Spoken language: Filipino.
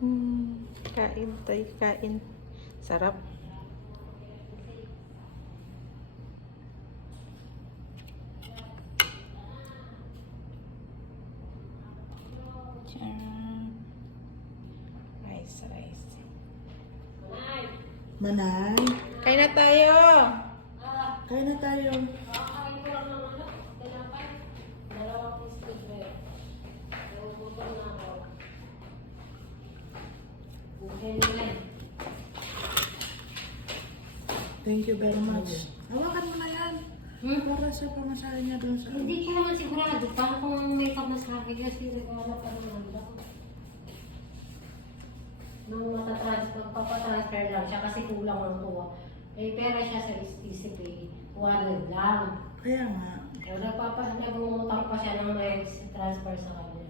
Kain tayo, kain. Sarap. Tiyang. Rice, rice. Manay, Kain na tayo. kain na tayo. Thank you very much. Hawakan mo na yan. Para sa pamasahe niya doon sa... Hindi ko naman sigurado. Paano kung may pamasahe kasi nagkakaroon pa naman ako. Nung papatransfer lang siya kasi kulang ang tuwa. Eh, pera siya sa ECP. 100 lang. Kaya nga. Kaya nagumutang pa siya ng may transfer sa kanya.